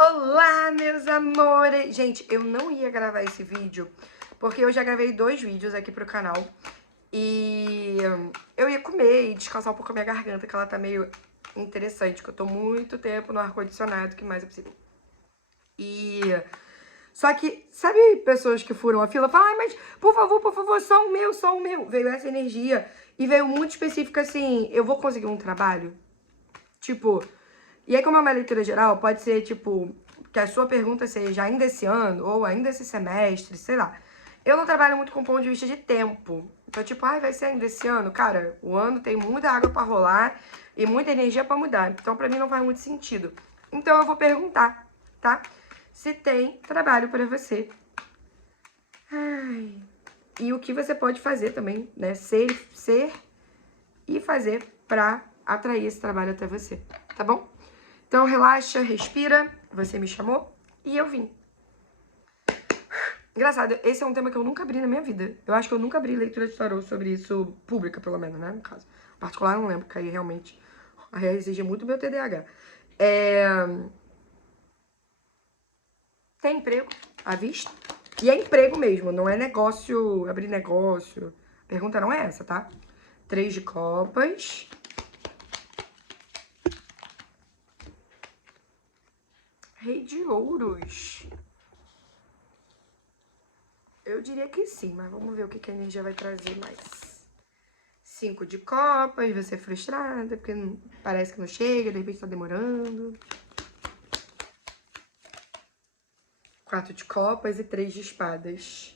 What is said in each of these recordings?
Olá, meus amores! Gente, eu não ia gravar esse vídeo, porque eu já gravei 2 vídeos aqui pro canal. E eu ia comer e descansar um pouco a minha garganta, que ela tá meio interessante, que eu tô muito tempo no ar-condicionado, que mais é possível. E... Só que, sabe pessoas que furam a fila? Falam, mas por favor, só o meu, só o meu. Veio essa energia e veio muito específica assim, eu vou conseguir um trabalho? Tipo... E aí, como é uma leitura geral, pode ser, tipo, que a sua pergunta seja ainda esse ano, ou ainda esse semestre, sei lá. Eu não trabalho muito com ponto de vista de tempo. Então, tipo, vai ser ainda esse ano? Cara, o ano tem muita água pra rolar e muita energia pra mudar. Então, pra mim, não faz muito sentido. Então, eu vou perguntar, tá? Se tem trabalho pra você. Ai. E o que você pode fazer também, né? Ser e fazer pra atrair esse trabalho até você, tá bom? Então relaxa, respira, você me chamou e eu vim. Engraçado, esse é um tema que eu nunca abri na minha vida. Eu acho que eu nunca abri leitura de tarô sobre isso, pública pelo menos, né, no caso. Particular eu não lembro, porque aí realmente exige muito meu TDAH. Tem emprego à vista? E é emprego mesmo, não é negócio, abrir negócio. A pergunta não é essa, tá? 3 de copas. Rei de ouros. Eu diria que sim, mas vamos ver o que a energia vai trazer mais. 5 de copas, você é frustrada, porque parece que não chega, de repente tá demorando. 4 de copas e 3 de espadas.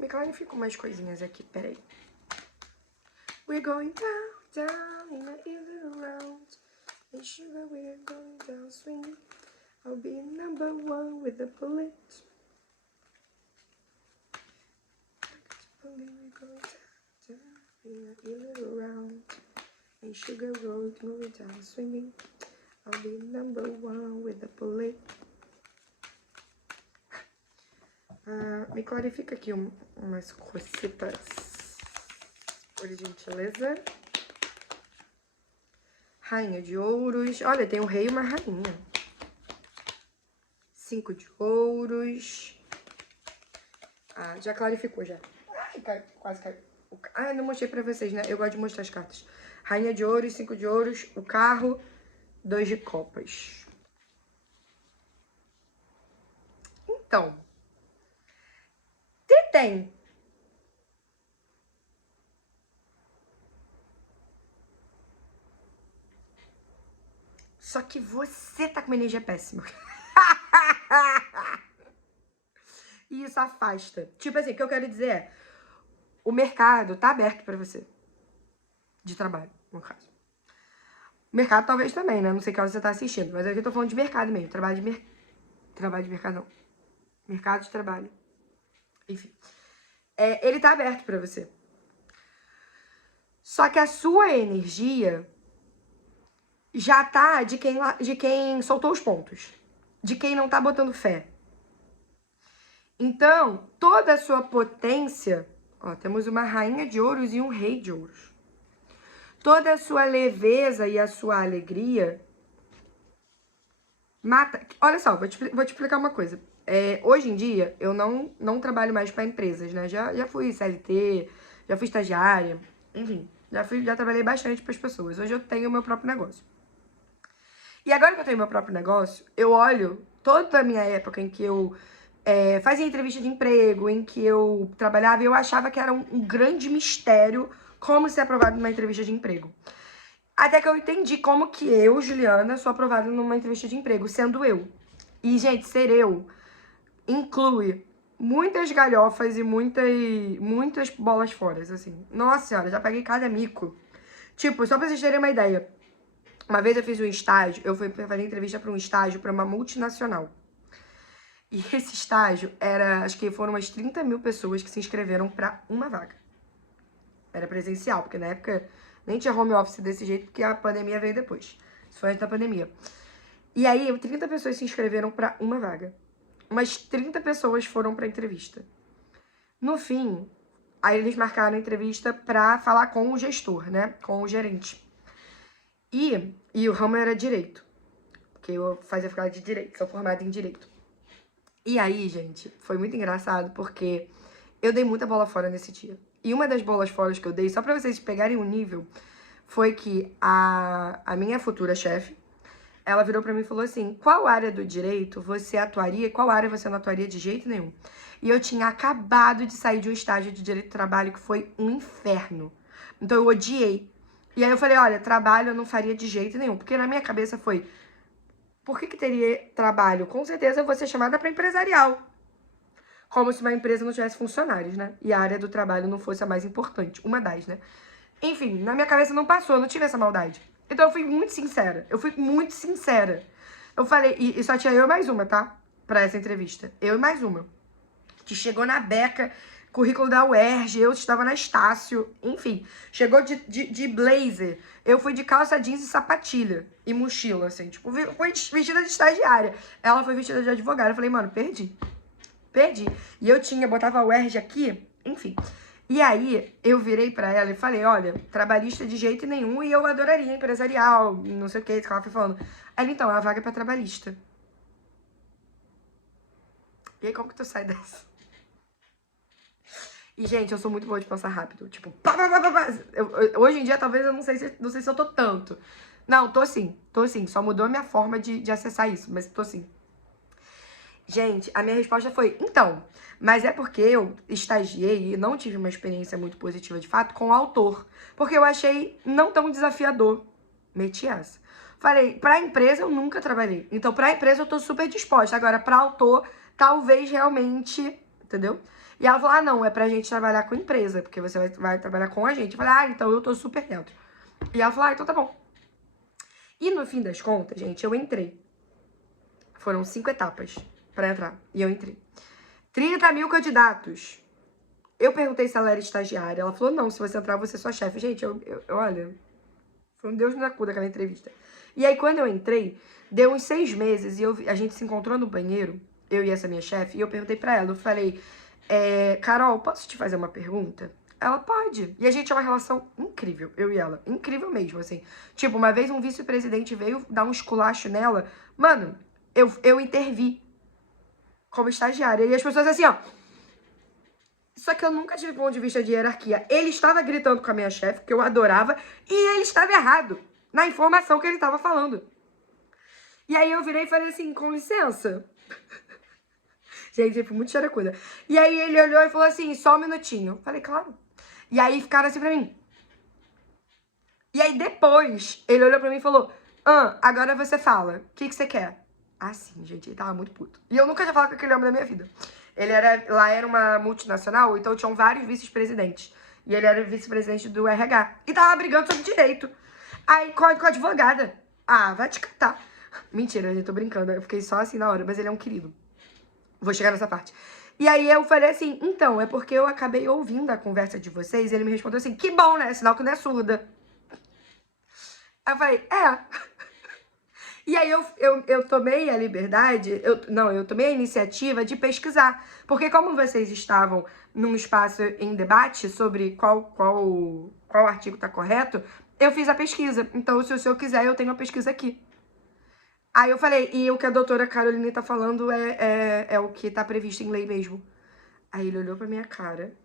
Me clarifico umas coisinhas aqui, peraí. We're going down, down in a little round. And sugar, we're going down swing. I'll be number 1 with a bullet. We're going down, down in a little round. And sugar, we're going down swinging. I'll be number 1 with a bullet. Me clarifica aqui umas cositas, por gentileza. Rainha de ouros. Olha, tem um rei e uma rainha. 5 de ouros. Já clarificou, já. Ai, quase caiu. Não mostrei pra vocês, né? Eu gosto de mostrar as cartas. Rainha de ouros, 5 de ouros, o carro, 2 de copas. Então, se tem só que você tá com uma energia péssima. E isso afasta. Tipo assim, o que eu quero dizer é, o mercado tá aberto pra você. De trabalho, no caso. O mercado talvez também, né? Não sei que hora você tá assistindo, mas aqui eu tô falando de mercado mesmo. Trabalho de mercado não. Mercado de trabalho. Enfim. Ele tá aberto pra você. Só que a sua energia já tá de quem soltou os pontos. De quem não tá botando fé. Então, toda a sua potência... Ó, temos uma rainha de ouros e um rei de ouros. Toda a sua leveza e a sua alegria mata... Olha só, vou te explicar uma coisa. Hoje em dia, eu não trabalho mais para empresas, né? Já fui CLT, já fui estagiária, enfim. Já trabalhei bastante para as pessoas. Hoje eu tenho o meu próprio negócio. E agora que eu tenho meu próprio negócio, eu olho toda a minha época em que eu fazia entrevista de emprego, em que eu trabalhava, e eu achava que era um grande mistério como ser aprovado numa entrevista de emprego. Até que eu entendi como que eu, Juliana, sou aprovada numa entrevista de emprego, sendo eu. E, gente, ser eu inclui muitas galhofas e muitas bolas fora, assim. Nossa senhora, já peguei cada mico. Tipo, só pra vocês terem uma ideia. Uma vez eu fiz um estágio, eu fui fazer entrevista pra um estágio pra uma multinacional. E esse estágio acho que foram umas 30 mil pessoas que se inscreveram pra uma vaga. Era presencial, porque na época nem tinha home office desse jeito, porque a pandemia veio depois. Isso foi antes da pandemia. E aí, 30 pessoas se inscreveram pra uma vaga. Umas 30 pessoas foram pra entrevista. No fim, Aí eles marcaram a entrevista pra falar com o gestor, né? Com o gerente. E o ramo era direito. Porque eu fazia faculdade de direito, sou formada em direito. E aí, gente, foi muito engraçado porque eu dei muita bola fora nesse dia. E uma das bolas fora que eu dei, só pra vocês pegarem o nível, foi que a minha futura chefe, ela virou pra mim e falou assim: qual área do direito você atuaria e qual área você não atuaria de jeito nenhum? E eu tinha acabado de sair de um estágio de direito do trabalho que foi um inferno. Então eu odiei. E aí eu falei: olha, trabalho eu não faria de jeito nenhum. Porque na minha cabeça foi: por que teria trabalho? Com certeza eu vou ser chamada pra empresarial. Como se uma empresa não tivesse funcionários, né? E a área do trabalho não fosse a mais importante. Uma das, né? Enfim, na minha cabeça não passou, eu não tive essa maldade. Então eu fui muito sincera. Eu falei, e só tinha eu e mais uma, tá? Pra essa entrevista. Eu e mais uma. Que chegou na beca, currículo da UERJ, eu estava na Estácio, enfim. Chegou de blazer. Eu fui de calça jeans e sapatilha. E mochila, assim. Tipo, fui vestida de estagiária. Ela foi vestida de advogada. Eu falei, mano, perdi. E eu botava a UERJ aqui, enfim. E aí, eu virei pra ela e falei, olha, trabalhista de jeito nenhum e eu adoraria empresarial, não sei o que ela foi falando. Aí, então, a vaga é pra trabalhista. E aí, como que tu sai dessa? E, gente, eu sou muito boa de pensar rápido. Tipo, pá, pá, pá, pá, pá. Hoje em dia, talvez, eu não sei se eu tô tanto. Não, tô sim. Só mudou a minha forma de acessar isso, mas tô sim. Gente, a minha resposta foi, então, mas é porque eu estagiei e não tive uma experiência muito positiva, de fato, com o autor. Porque eu achei não tão desafiador. Meti essa. Falei, pra empresa eu nunca trabalhei. Então, pra empresa eu tô super disposta. Agora, pra autor, talvez realmente, entendeu? E ela falou, não, é pra gente trabalhar com empresa, porque você vai trabalhar com a gente. Eu falei, então eu tô super dentro. E ela falou, então tá bom. E no fim das contas, gente, eu entrei. Foram 5 etapas pra entrar. E eu entrei. 30 mil candidatos. Eu perguntei se ela era estagiária. Ela falou, não, se você entrar, você é sua chefe. Gente, olha, foi um Deus me acuda aquela entrevista. E aí, quando eu entrei, deu uns 6 meses e a gente se encontrou no banheiro, eu e essa minha chefe, e eu perguntei pra ela, eu falei, Carol, posso te fazer uma pergunta? Ela pode. E a gente tinha uma relação incrível, eu e ela. Incrível mesmo, assim. Tipo, uma vez um vice-presidente veio dar um esculacho nela. Mano, eu intervi como estagiária. E as pessoas assim, ó. Só que eu nunca tive ponto de vista de hierarquia. Ele estava gritando com a minha chefe, que eu adorava, e ele estava errado na informação que ele estava falando. E aí eu virei e falei assim, com licença. Gente, eu fui muito xeracuda. E aí ele olhou e falou assim, só um minutinho. Eu falei, claro. E aí ficaram assim pra mim. E aí depois, ele olhou pra mim e falou, agora você fala, o que você quer? Assim, gente, ele tava muito puto. E eu nunca tinha falado com aquele homem da minha vida. Lá era uma multinacional, então tinham vários vice-presidentes. E ele era vice-presidente do RH. E tava brigando sobre direito. Aí, com a advogada. Ah, vai te catar. Mentira, gente, tô brincando. Eu fiquei só assim na hora, mas ele é um querido. Vou chegar nessa parte. E aí eu falei assim, então, é porque eu acabei ouvindo a conversa de vocês. E ele me respondeu assim, que bom, né? Sinal que não é surda. Aí eu falei, E aí eu tomei a liberdade, eu tomei a iniciativa de pesquisar. Porque como vocês estavam num espaço em debate sobre qual artigo tá correto, eu fiz a pesquisa. Então, se o senhor quiser, eu tenho a pesquisa aqui. Aí eu falei, e o que a doutora Caroline tá falando é o que tá previsto em lei mesmo. Aí ele olhou pra minha cara.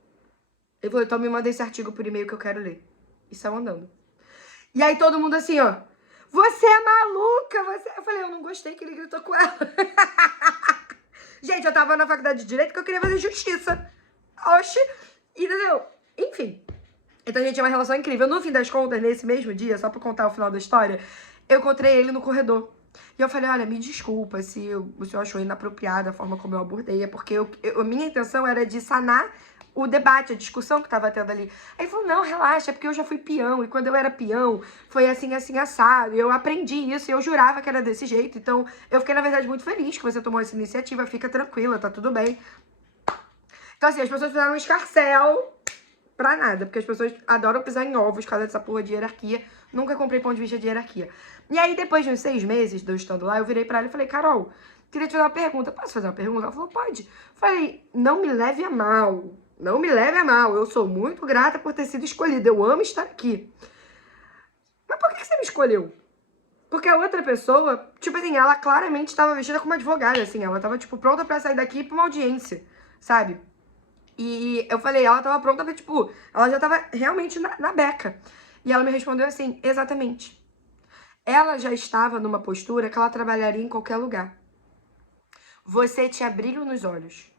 Ele falou, então me manda esse artigo por e-mail que eu quero ler. E saiu andando. E aí todo mundo assim, ó. Você é maluca, Eu falei, eu não gostei que ele gritou com ela. Gente, eu tava na faculdade de Direito porque eu queria fazer justiça. Oxi. Entendeu? Enfim. Então a gente tinha uma relação incrível. No fim das contas, nesse mesmo dia, só pra contar o final da história, eu encontrei ele no corredor. E eu falei, olha, me desculpa se o senhor achou inapropriada a forma como eu abordei. É porque a minha intenção era de sanar o debate, a discussão que tava tendo ali. Aí ele falou, não, relaxa, é porque eu já fui peão, e quando eu era peão, foi assim, assim, assado, eu aprendi isso, e eu jurava que era desse jeito, então eu fiquei, na verdade, muito feliz que você tomou essa iniciativa, fica tranquila, tá tudo bem. Então, assim, as pessoas fizeram um escarcéu pra nada, porque as pessoas adoram pisar em ovos por causa dessa porra de hierarquia, nunca comprei ponto de vista de hierarquia. E aí, depois de uns 6 meses de eu estando lá, eu virei pra ela e falei, Carol, queria te fazer uma pergunta, posso fazer uma pergunta? Ela falou, pode. Falei, não me leve a mal, Não me leve a mal, eu sou muito grata por ter sido escolhida, eu amo estar aqui. Mas por que você me escolheu? Porque a outra pessoa, tipo assim, ela claramente estava vestida como advogada, assim, ela tava, tipo, pronta pra sair daqui pra uma audiência, sabe? E eu falei, ela tava pronta pra, tipo, ela já tava realmente na beca. E ela me respondeu assim, exatamente. Ela já estava numa postura que ela trabalharia em qualquer lugar. Você tinha brilho nos olhos.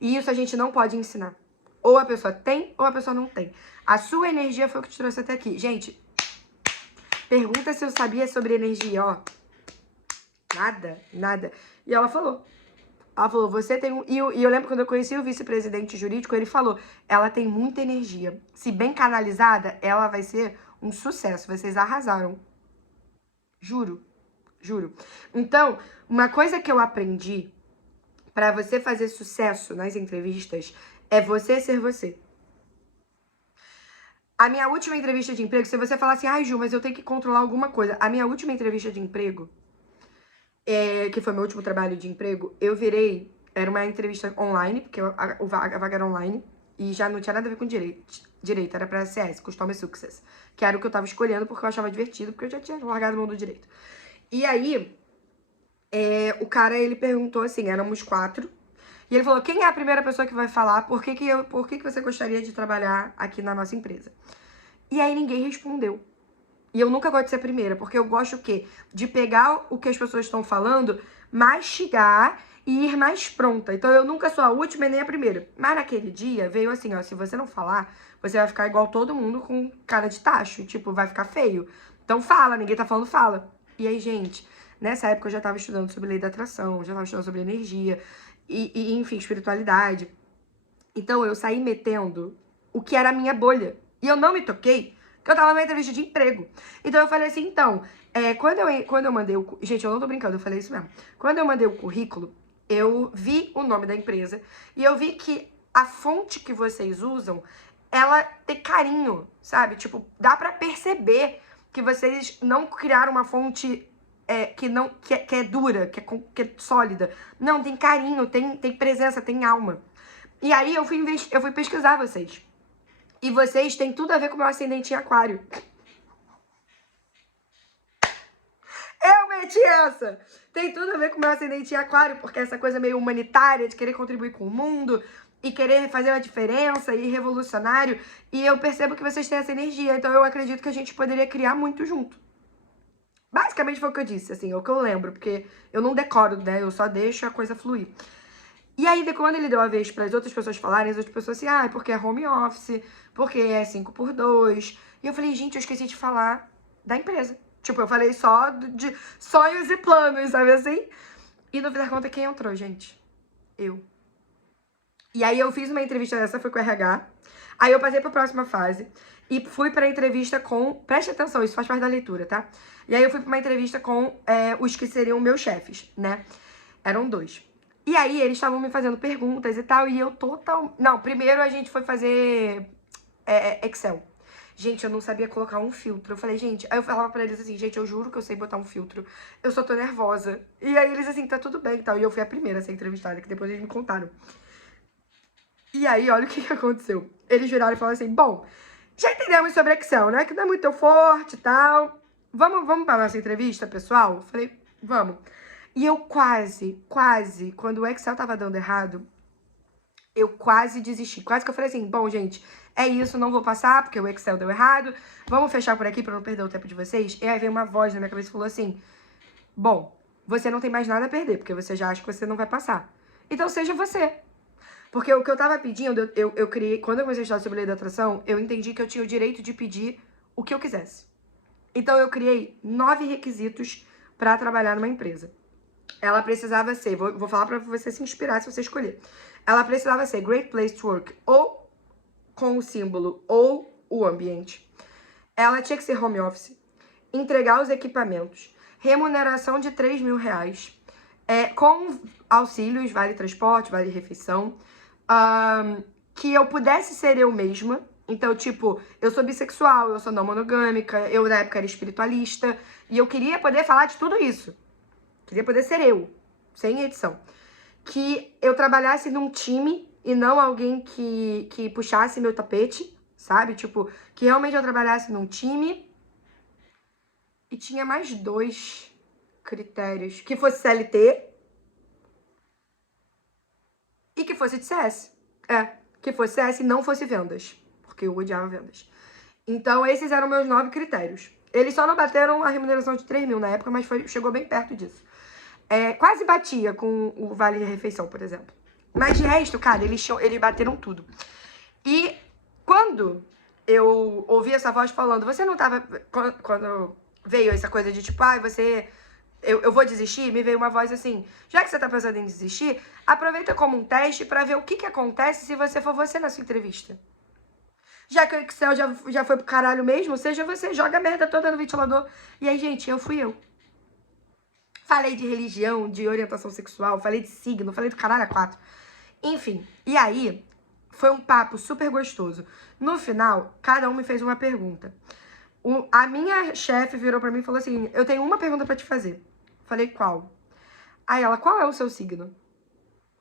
E isso a gente não pode ensinar. Ou a pessoa tem, ou a pessoa não tem. A sua energia foi o que te trouxe até aqui. Gente, pergunta se eu sabia sobre energia, ó. Nada, nada. E ela falou, você tem um... E eu lembro quando eu conheci o vice-presidente jurídico, ele falou, ela tem muita energia. Se bem canalizada, ela vai ser um sucesso. Vocês arrasaram. Juro, juro. Então, uma coisa que eu aprendi pra você fazer sucesso nas entrevistas é você ser você. A minha última entrevista de emprego, se você falar assim, ai Ju, mas eu tenho que controlar alguma coisa. A minha última entrevista de emprego, que foi meu último trabalho de emprego, eu virei, era uma entrevista online, porque a vaga era online, e já não tinha nada a ver com direito, era pra CS, Customer Success, que era o que eu tava escolhendo porque eu achava divertido, porque eu já tinha largado mão do direito. E aí, o cara, ele perguntou assim, éramos 4, e ele falou, quem é a primeira pessoa que vai falar, por que você gostaria de trabalhar aqui na nossa empresa? E aí ninguém respondeu. E eu nunca gosto de ser a primeira, porque eu gosto o quê? De pegar o que as pessoas estão falando, mastigar e ir mais pronta. Então eu nunca sou a última e nem a primeira. Mas naquele dia veio assim, ó, se você não falar, você vai ficar igual todo mundo com cara de tacho, tipo, vai ficar feio. Então fala, ninguém tá falando, fala. E aí, gente, nessa época eu já tava estudando sobre lei da atração, já tava estudando sobre energia enfim, espiritualidade. Então eu saí metendo o que era a minha bolha. E eu não me toquei que eu tava numa entrevista de emprego. Então eu falei assim, então, quando eu mandei o... Gente, eu não tô brincando, eu falei isso mesmo. Quando eu mandei o currículo, eu vi o nome da empresa e eu vi que a fonte que vocês usam, ela tem carinho, sabe? Tipo, dá pra perceber que vocês não criaram uma fonte que é dura, que é sólida. Não, tem carinho, tem presença, tem alma. E aí eu fui pesquisar vocês. E vocês têm tudo a ver com o meu ascendente em aquário. Eu meti essa! Tem tudo a ver com o meu ascendente em aquário, porque essa coisa meio humanitária, de querer contribuir com o mundo, e querer fazer uma diferença, e revolucionário. E eu percebo que vocês têm essa energia, então eu acredito que a gente poderia criar muito junto. Basicamente foi o que eu disse, assim, é o que eu lembro, porque eu não decoro, né? Eu só deixo a coisa fluir. E aí, quando ele deu a vez para as outras pessoas falarem, as outras pessoas assim, ah, porque é home office, porque é 5x2. E eu falei, gente, eu esqueci de falar da empresa. Tipo, eu falei só de sonhos e planos, sabe assim? E no fim da conta, quem entrou, gente? Eu. E aí eu fiz uma entrevista dessa, foi com o RH. Aí eu passei pra próxima fase e fui pra entrevista com... Preste atenção, isso faz parte da leitura, tá? E aí eu fui pra uma entrevista com os que seriam meus chefes, né? Eram 2. E aí eles estavam me fazendo perguntas e tal, e eu total... Não, primeiro a gente foi fazer Excel. Gente, eu não sabia colocar um filtro. Eu falei, gente... Aí eu falava pra eles assim, gente, eu juro que eu sei botar um filtro. Eu só tô nervosa. E aí eles assim, tá tudo bem e tal. E eu fui a primeira a ser entrevistada, que depois eles me contaram. E aí, olha o que aconteceu. Eles viraram e falaram assim, bom, já entendemos sobre Excel, né? Que não é muito forte e tal. Vamos pra nossa entrevista, pessoal? Eu falei, vamos. E eu quase, quando o Excel tava dando errado, eu quase desisti. Quase que eu falei assim, bom, gente, é isso, não vou passar, porque o Excel deu errado. Vamos fechar por aqui pra não perder o tempo de vocês. E aí veio uma voz na minha cabeça e falou assim, bom, você não tem mais nada a perder, porque você já acha que você não vai passar. Então seja você. Porque o que eu tava pedindo, eu criei... Quando eu comecei a estudar sobre lei da atração, eu entendi que eu tinha o direito de pedir o que eu quisesse. Então eu criei 9 requisitos pra trabalhar numa empresa. Ela precisava ser... Vou falar pra você se inspirar se você escolher. Ela precisava ser Great Place to Work, ou com o símbolo, ou o ambiente. Ela tinha que ser home office, entregar os equipamentos, remuneração de R$3.000, com auxílios, vale transporte, vale refeição, que eu pudesse ser eu mesma. Então, tipo, eu sou bissexual, eu sou não monogâmica, eu na época era espiritualista, e eu queria poder falar de tudo isso. Queria poder ser eu, sem edição. Que eu trabalhasse num time e não alguém que puxasse meu tapete, sabe? Tipo, que realmente eu trabalhasse num time. E tinha mais 2 critérios. Que fosse CLT e que fosse de CS. Que fosse CS e não fosse vendas. Porque eu odiava vendas. Então, esses eram meus 9 critérios. Eles só não bateram a remuneração de 3 mil na época, mas chegou bem perto disso. Quase batia com o vale de refeição, por exemplo. Mas de resto, cara, eles bateram tudo. E quando eu ouvi essa voz falando, você não tava... Quando veio essa coisa de tipo, eu vou desistir, me veio uma voz assim, já que você tá pensando em desistir, aproveita como um teste pra ver o que acontece se você for você na sua entrevista. Já que o Excel já foi pro caralho mesmo, seja você, joga a merda toda no ventilador. E aí, gente, fui eu. Falei de religião, de orientação sexual, falei de signo, falei do caralho a 4. Enfim, e aí, foi um papo super gostoso. No final, cada um me fez uma pergunta. A minha chefe virou pra mim e falou assim, eu tenho uma pergunta pra te fazer. Falei, qual? Aí ela, qual é o seu signo?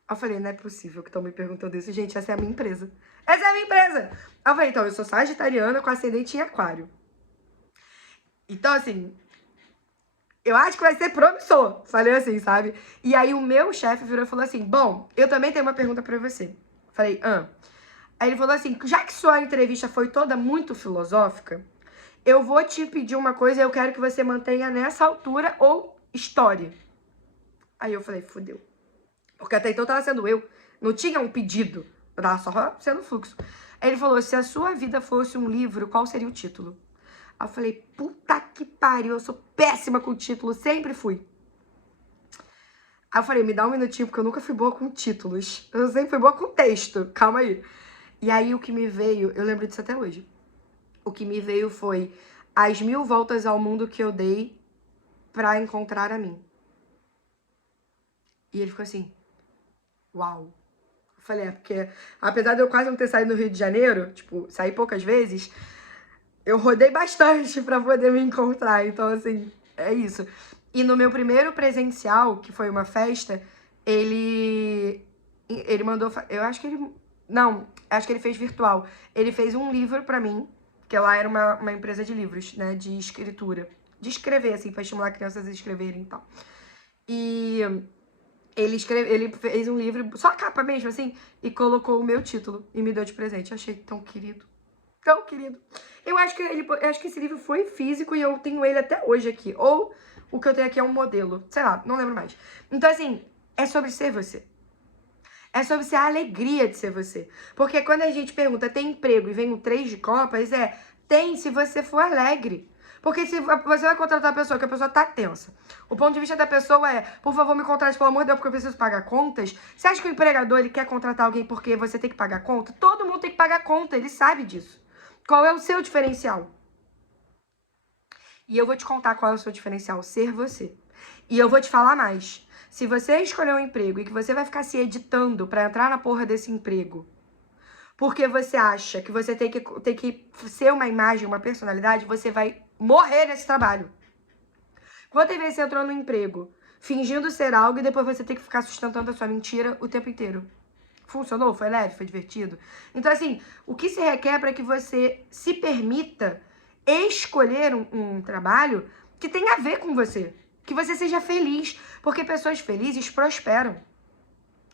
Eu falei, não é possível que estão me perguntando isso. Gente, essa é a minha empresa. Essa é a minha empresa! Eu falei, então, eu sou sagitariana com ascendente em aquário. Então, assim, eu acho que vai ser promissor. Falei assim, sabe? E aí o meu chefe virou e falou assim, bom, eu também tenho uma pergunta pra você. Falei, Aí ele falou assim, já que sua entrevista foi toda muito filosófica, eu vou te pedir uma coisa e eu quero que você mantenha nessa altura ou estoure. Aí eu falei, fudeu. Porque até então tava sendo eu. Não tinha um pedido. Eu tava só sendo fluxo. Aí ele falou, se a sua vida fosse um livro, qual seria o título? Aí eu falei, puta que pariu, eu sou péssima com título, sempre fui. Aí eu falei, me dá um minutinho, porque eu nunca fui boa com títulos. Eu sempre fui boa com texto, calma aí. E aí o que me veio, eu lembro disso até hoje. O que me veio foi as 1000 voltas ao mundo que eu dei pra encontrar a mim. E ele ficou assim, uau. Eu falei, porque apesar de eu quase não ter saído no Rio de Janeiro, tipo, saí poucas vezes, eu rodei bastante pra poder me encontrar. Então, assim, é isso. E no meu primeiro presencial, que foi uma festa, ele mandou, eu acho que ele, não, acho que ele fez virtual. Ele fez um livro pra mim, que lá era uma empresa de livros, né, de escritura. De escrever, assim, pra estimular crianças a escreverem e tal. E ele fez um livro, só a capa mesmo, assim, e colocou o meu título e me deu de presente. Eu achei tão querido. Tão querido. Eu acho que esse livro foi físico e eu tenho ele até hoje aqui. Ou o que eu tenho aqui é um modelo. Sei lá, não lembro mais. Então, assim, é sobre ser você. É sobre ser a alegria de ser você. Porque quando a gente pergunta, tem emprego e vem o 3 de copas, tem se você for alegre. Porque se você vai contratar a pessoa, que a pessoa tá tensa. O ponto de vista da pessoa é, por favor, me contrate, pelo amor de Deus, porque eu preciso pagar contas. Você acha que o empregador, ele quer contratar alguém porque você tem que pagar conta? Todo mundo tem que pagar conta, ele sabe disso. Qual é o seu diferencial? E eu vou te contar qual é o seu diferencial, ser você. E eu vou te falar mais. Se você escolher um emprego e que você vai ficar se editando pra entrar na porra desse emprego, porque você acha que você tem que ser uma imagem, uma personalidade, você vai morrer nesse trabalho. Quantas vezes você entrou no emprego fingindo ser algo e depois você tem que ficar sustentando a sua mentira o tempo inteiro? Funcionou? Foi leve? Foi divertido? Então, assim, o que se requer para que você se permita escolher um trabalho que tenha a ver com você. Que você seja feliz. Porque pessoas felizes prosperam.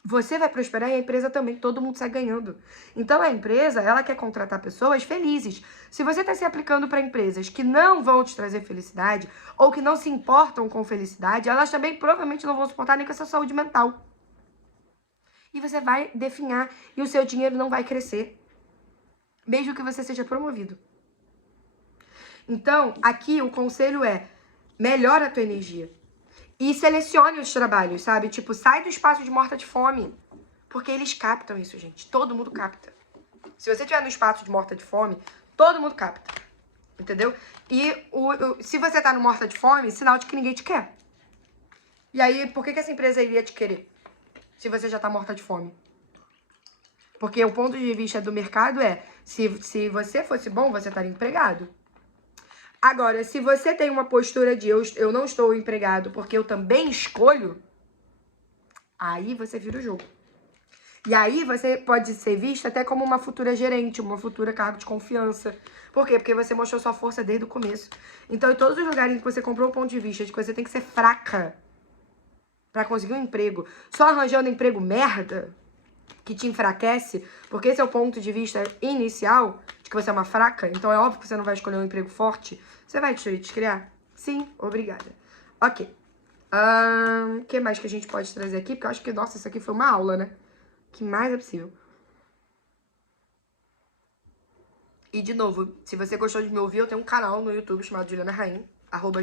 Você vai prosperar e a empresa também, todo mundo sai ganhando. Então, a empresa, ela quer contratar pessoas felizes. Se você está se aplicando para empresas que não vão te trazer felicidade ou que não se importam com felicidade, elas também provavelmente não vão se importar nem com a sua saúde mental. E você vai definhar e o seu dinheiro não vai crescer, mesmo que você seja promovido. Então, aqui o conselho é, melhora a tua energia. E selecione os trabalhos, sabe? Tipo, sai do espaço de morta de fome. Porque eles captam isso, gente. Todo mundo capta. Se você estiver no espaço de morta de fome, todo mundo capta. Entendeu? E se você tá no morta de fome, sinal de que ninguém te quer. E aí, por que essa empresa iria te querer? Se você já tá morta de fome. Porque o ponto de vista do mercado é, se você fosse bom, você estaria empregado. Agora, se você tem uma postura de eu não estou empregado porque eu também escolho, aí você vira o jogo. E aí você pode ser vista até como uma futura gerente, uma futura cargo de confiança. Por quê? Porque você mostrou sua força desde o começo. Então, em todos os lugares em que você comprou o ponto de vista de que você tem que ser fraca pra conseguir um emprego, só arranjando emprego merda, que te enfraquece, porque esse é o ponto de vista inicial, de que você é uma fraca, então é óbvio que você não vai escolher um emprego forte. Você vai descriar? Sim, obrigada. Ok. O que mais que a gente pode trazer aqui? Porque eu acho que, nossa, isso aqui foi uma aula, né? O que mais é possível? E, de novo, se você gostou de me ouvir, eu tenho um canal no YouTube chamado Juliana Rainho,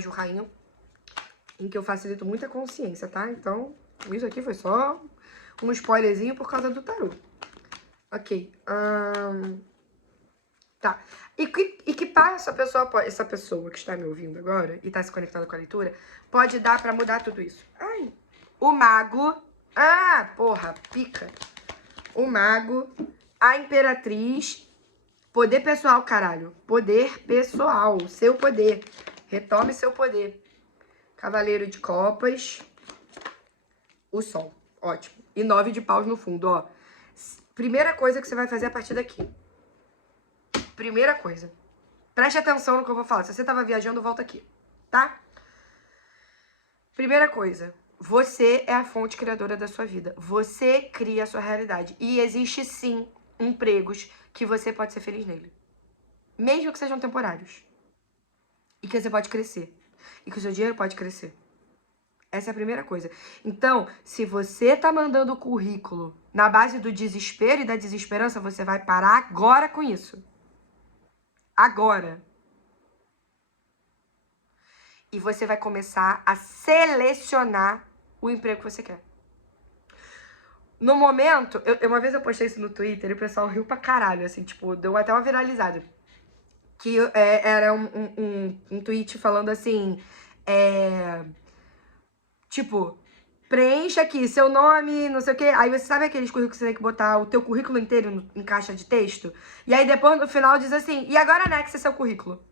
@jurrainho, em que eu facilito muita consciência, tá? Então, isso aqui foi só um spoilerzinho por causa do tarô. Ok. Tá. E que passo essa pessoa que está me ouvindo agora e está se conectando com a leitura pode dar pra mudar tudo isso? Ai. O mago. Ah, porra, pica. O mago, a imperatriz. Poder pessoal, caralho. Poder pessoal. Seu poder. Retome seu poder. Cavaleiro de copas. O sol. Ótimo. E 9 de paus no fundo, ó. Primeira coisa que você vai fazer a partir daqui. Primeira coisa. Preste atenção no que eu vou falar. Se você tava viajando, volta aqui, tá? Primeira coisa. Você é a fonte criadora da sua vida. Você cria a sua realidade. E existe, sim, empregos que você pode ser feliz nele. Mesmo que sejam temporários. E que você pode crescer. E que o seu dinheiro pode crescer. Essa é a primeira coisa. Então, se você tá mandando o currículo na base do desespero e da desesperança, você vai parar agora com isso. Agora. E você vai começar a selecionar o emprego que você quer. No momento, uma vez eu postei isso no Twitter e o pessoal riu pra caralho, assim, tipo, deu até uma viralizada. Que era um tweet falando assim, tipo, preencha aqui seu nome, não sei o quê. Aí você sabe aqueles currículos que você tem que botar o teu currículo inteiro em caixa de texto? E aí depois no final diz assim, e agora anexa seu currículo.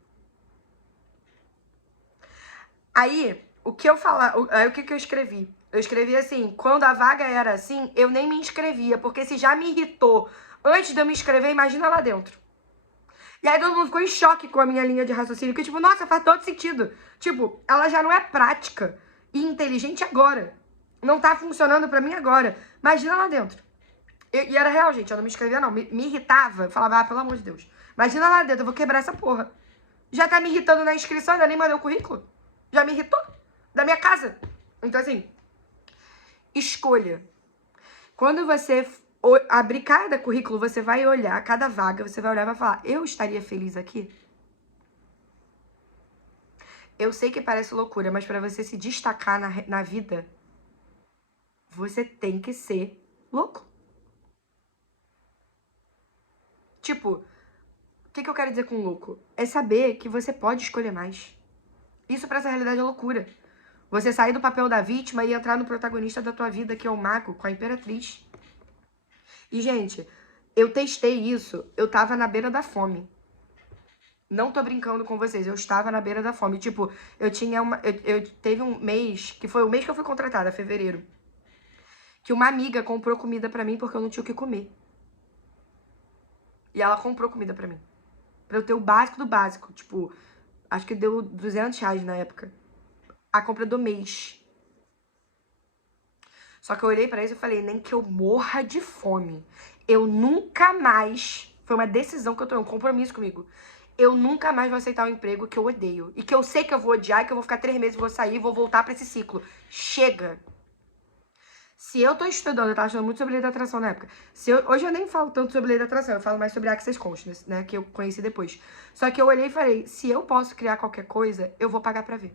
Aí, o que eu escrevi? Eu escrevi assim, quando a vaga era assim, eu nem me inscrevia, porque se já me irritou antes de eu me inscrever, imagina lá dentro. E aí todo mundo ficou em choque com a minha linha de raciocínio, que tipo, nossa, faz todo sentido. Tipo, ela já não é prática e inteligente agora. Não tá funcionando pra mim agora. Imagina lá dentro. E era real, gente, eu não me inscrevia não. Me irritava, eu falava, pelo amor de Deus. Imagina lá dentro, eu vou quebrar essa porra. Já tá me irritando na inscrição, ainda nem mandei o currículo. Já me irritou da minha casa. Então, assim, escolha. Quando você abrir cada currículo, você vai olhar cada vaga, você vai olhar e vai falar, eu estaria feliz aqui? Eu sei que parece loucura, mas pra você se destacar na vida, você tem que ser louco. Tipo, o que eu quero dizer com louco? É saber que você pode escolher mais. Isso pra essa realidade é loucura. Você sair do papel da vítima e entrar no protagonista da tua vida, que é o mago, com a imperatriz. E, gente, eu testei isso, eu tava na beira da fome. Não tô brincando com vocês, eu estava na beira da fome. Tipo, eu tinha uma... Eu teve um mês, que foi o mês que eu fui contratada, fevereiro, que uma amiga comprou comida pra mim porque eu não tinha o que comer. E ela comprou comida pra mim. Pra eu ter o básico do básico. Tipo, acho que deu R$200 na época. A compra do mês. Só que eu olhei pra isso e falei, nem que eu morra de fome. Eu nunca mais... Foi uma decisão que eu tomei, um compromisso comigo. Eu nunca mais vou aceitar um emprego que eu odeio. E que eu sei que eu vou odiar, e que eu vou ficar 3 meses, vou sair, vou voltar pra esse ciclo. Chega! Se eu tô estudando, eu tava estudando muito sobre lei da atração na época. Hoje eu nem falo tanto sobre lei da atração, eu falo mais sobre Access Consciousness, né? Que eu conheci depois. Só que eu olhei e falei, se eu posso criar qualquer coisa, eu vou pagar pra ver.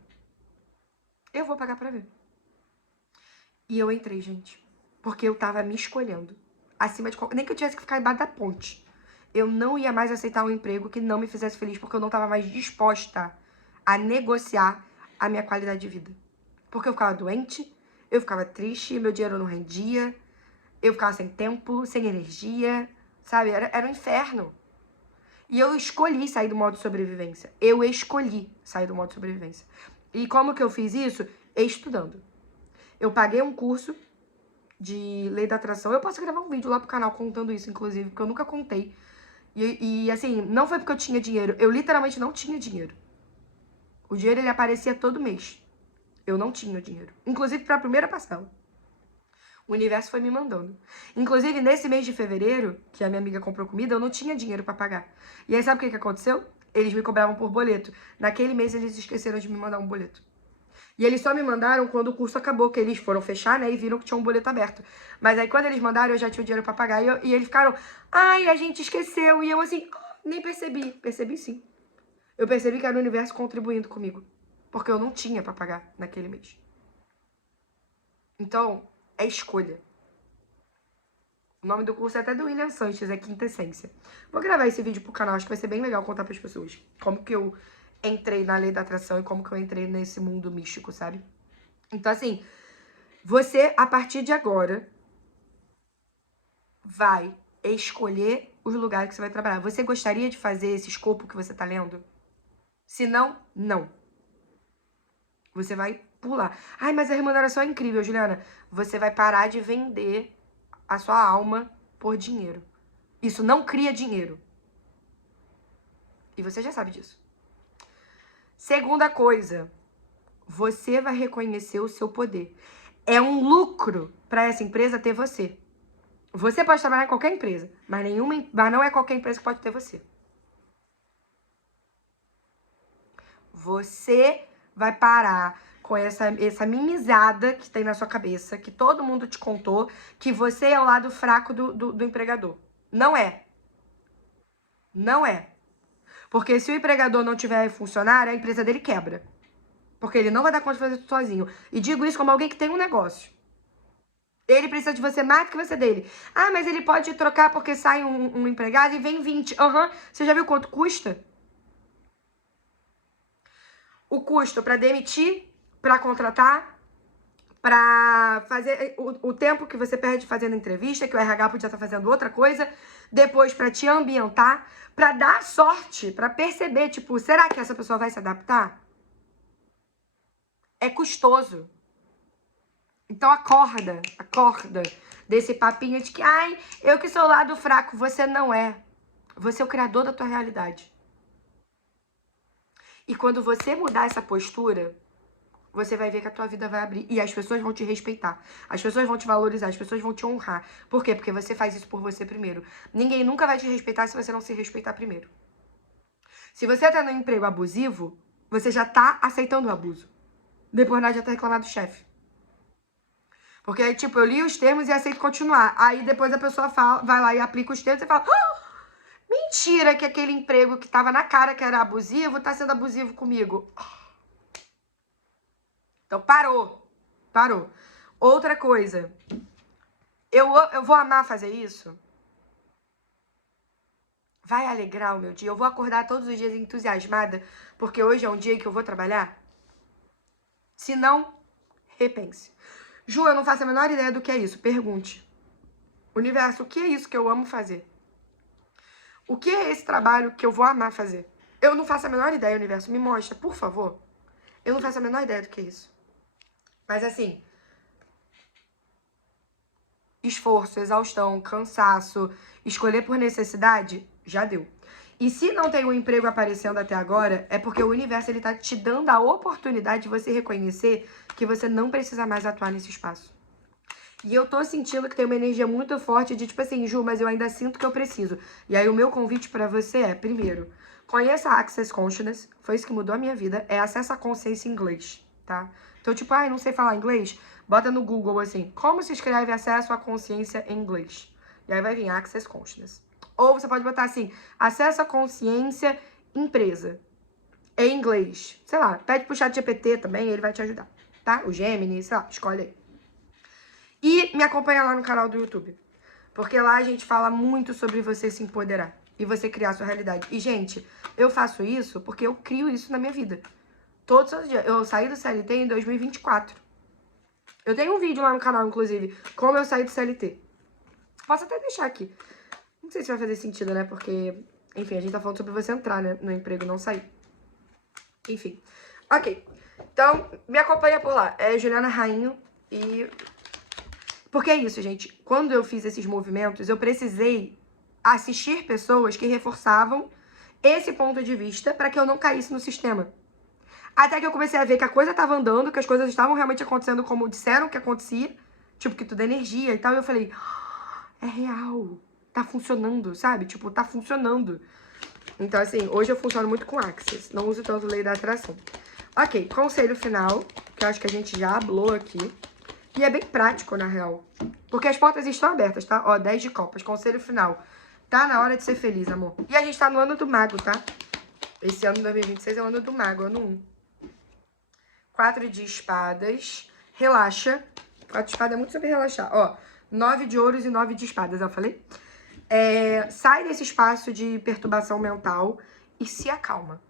Eu vou pagar pra ver. E eu entrei, gente. Porque eu tava me escolhendo. Acima de qualquer... Nem que eu tivesse que ficar embaixo da ponte. Eu não ia mais aceitar um emprego que não me fizesse feliz, porque eu não tava mais disposta a negociar a minha qualidade de vida. Porque eu ficava doente, eu ficava triste, meu dinheiro não rendia, eu ficava sem tempo, sem energia, sabe? Era um inferno. E eu escolhi sair do modo sobrevivência. Eu escolhi sair do modo sobrevivência. E como que eu fiz isso? Estudando. Eu paguei um curso de lei da atração. Eu posso gravar um vídeo lá pro canal contando isso, inclusive, porque eu nunca contei. Assim, não foi porque eu tinha dinheiro. Eu literalmente não tinha dinheiro. O dinheiro, ele aparecia todo mês. Eu não tinha dinheiro. Inclusive pra primeira parcela. O universo foi me mandando. Inclusive, nesse mês de fevereiro, que a minha amiga comprou comida, eu não tinha dinheiro pra pagar. E aí, sabe o que aconteceu? Eles me cobravam por boleto. Naquele mês, eles esqueceram de me mandar um boleto. E eles só me mandaram quando o curso acabou, que eles foram fechar, né, e viram que tinha um boleto aberto. Mas aí, quando eles mandaram, eu já tinha o dinheiro pra pagar. E eles ficaram, ai, a gente esqueceu. E eu assim, nem percebi. Percebi sim. Eu percebi que era o universo contribuindo comigo. Porque eu não tinha pra pagar naquele mês. Então, é escolha. O nome do curso é até do William Sanches, é Quintessência. Vou gravar esse vídeo pro canal, acho que vai ser bem legal contar pras pessoas como que eu entrei na lei da atração e como que eu entrei nesse mundo místico, sabe? Então, assim, você, a partir de agora, vai escolher os lugares que você vai trabalhar. Você gostaria de fazer esse escopo que você tá lendo? Se não, não. Você vai pular. Ai, mas a remuneração é incrível, Juliana. Você vai parar de vender a sua alma por dinheiro. Isso não cria dinheiro. E você já sabe disso. Segunda coisa, você vai reconhecer o seu poder. É um lucro para essa empresa ter você. Você pode trabalhar em qualquer empresa, mas não é qualquer empresa que pode ter você. Você vai parar com essa mimizada que tem na sua cabeça, que todo mundo te contou, que você é o lado fraco do empregador. Não é. Não é. Porque se o empregador não tiver funcionário, a empresa dele quebra. Porque ele não vai dar conta de fazer tudo sozinho. E digo isso como alguém que tem um negócio. Ele precisa de você mais do que você dele. Ah, mas ele pode trocar porque sai um empregado e vem 20. Você já viu quanto custa? O custo para demitir, para contratar, para fazer o tempo que você perde fazendo entrevista, que o RH podia estar fazendo outra coisa, depois para te ambientar, para dar sorte, para perceber, tipo, será que essa pessoa vai se adaptar? É custoso. Então acorda desse papinho de que, ai, eu que sou o lado fraco. Você não é. Você é o criador da tua realidade. E quando você mudar essa postura, você vai ver que a tua vida vai abrir. E as pessoas vão te respeitar. As pessoas vão te valorizar. As pessoas vão te honrar. Por quê? Porque você faz isso por você primeiro. Ninguém nunca vai te respeitar se você não se respeitar primeiro. Se você tá num emprego abusivo, você já tá aceitando o abuso. Depois nada já tá reclamando do chefe. Porque aí, tipo, eu li os termos e aceito continuar. Aí depois a pessoa vai lá e aplica os termos e fala, mentira que aquele emprego que tava na cara que era abusivo, tá sendo abusivo comigo. Então parou. Outra coisa, eu vou amar fazer isso? Vai alegrar o meu dia? Eu vou acordar todos os dias entusiasmada porque hoje é um dia que eu vou trabalhar? Se não, repense. Ju, eu não faço a menor ideia do que é isso. Pergunte. Universo, o que é isso que eu amo fazer? O que é esse trabalho que eu vou amar fazer? Eu não faço a menor ideia, universo. Me mostra, por favor. Eu não faço a menor ideia do que é isso. Mas assim, esforço, exaustão, cansaço, escolher por necessidade, já deu. E se não tem um emprego aparecendo até agora, é porque o universo ele tá te dando a oportunidade de você reconhecer que você não precisa mais atuar nesse espaço. E eu tô sentindo que tem uma energia muito forte de tipo assim, Ju, mas eu ainda sinto que eu preciso. E aí o meu convite pra você é, primeiro, conheça a Access Consciousness, foi isso que mudou a minha vida, é acesso à consciência em inglês, tá? Então, tipo, ai, não sei falar inglês? Bota no Google assim, como se escreve acesso à consciência em inglês? E aí vai vir Access Consciousness. Ou você pode botar assim, acesso à consciência empresa, em inglês. Sei lá, pede pro chat GPT também, ele vai te ajudar, tá? O Gemini, sei lá, escolhe aí. E me acompanha lá no canal do YouTube. Porque lá a gente fala muito sobre você se empoderar e você criar sua realidade. E, gente, eu faço isso porque eu crio isso na minha vida. Todos os dias. Eu saí do CLT em 2024. Eu tenho um vídeo lá no canal, inclusive, como eu saí do CLT. Posso até deixar aqui. Não sei se vai fazer sentido, né? Porque, enfim, a gente tá falando sobre você entrar, né, no emprego e não sair. Enfim. Ok. Então, me acompanha por lá. É Juliana Rainho e Porque é isso, gente. Quando eu fiz esses movimentos, eu precisei assistir pessoas que reforçavam esse ponto de vista para que eu não caísse no sistema. Até que eu comecei a ver que a coisa tava andando, que as coisas estavam realmente acontecendo como disseram que acontecia. Tipo, que tudo é energia e tal. E eu falei, é real. Tá funcionando, sabe? Tipo, tá funcionando. Então, assim, hoje eu funciono muito com Axis. Não uso tanto lei da atração. Ok, conselho final, que eu acho que a gente já hablou aqui. E é bem prático, na real. Porque as portas estão abertas, tá? Ó, 10 de copas. Conselho final. Tá na hora de ser feliz, amor. E a gente tá no ano do mago, tá? Esse ano de 2026 é o ano do mago, ano 1. 4 de espadas. Relaxa. 4 de espadas é muito sobre relaxar. Ó, 9 de ouros e 9 de espadas, eu falei. Sai desse espaço de perturbação mental e se acalma.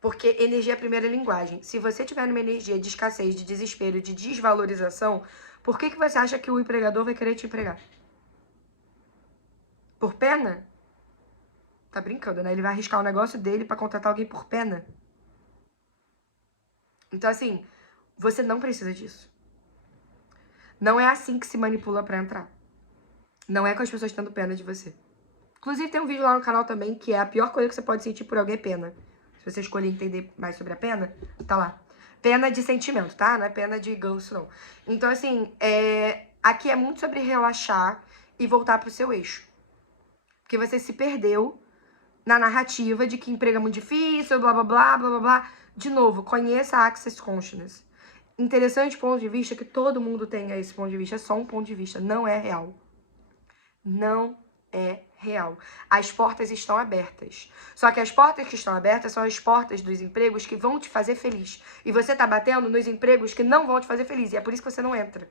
Porque energia é a primeira linguagem. Se você tiver numa energia de escassez, de desespero, de desvalorização, por que você acha que o empregador vai querer te empregar? Por pena? Tá brincando, né? Ele vai arriscar o negócio dele pra contratar alguém por pena. Então, assim, você não precisa disso. Não é assim que se manipula pra entrar. Não é com as pessoas tendo pena de você. Inclusive, tem um vídeo lá no canal também que é a pior coisa que você pode sentir por alguém é pena. Se você escolher entender mais sobre a pena, tá lá. Pena de sentimento, tá? Não é pena de ganso, não. Então, assim, aqui é muito sobre relaxar e voltar pro seu eixo. Porque você se perdeu na narrativa de que emprego é muito difícil, blá, blá, blá, blá, blá, blá. De novo, conheça a Access Consciousness. Interessante ponto de vista que todo mundo tenha esse ponto de vista. É só um ponto de vista, não é real. Não é real. As portas estão abertas. Só que as portas que estão abertas são as portas dos empregos que vão te fazer feliz. E você tá batendo nos empregos que não vão te fazer feliz. E é por isso que você não entra.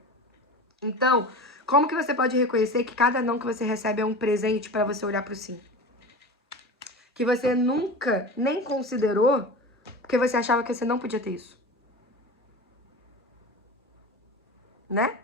Então, como que você pode reconhecer que cada não que você recebe é um presente para você olhar pro sim? Que você nunca nem considerou porque você achava que você não podia ter isso. Né?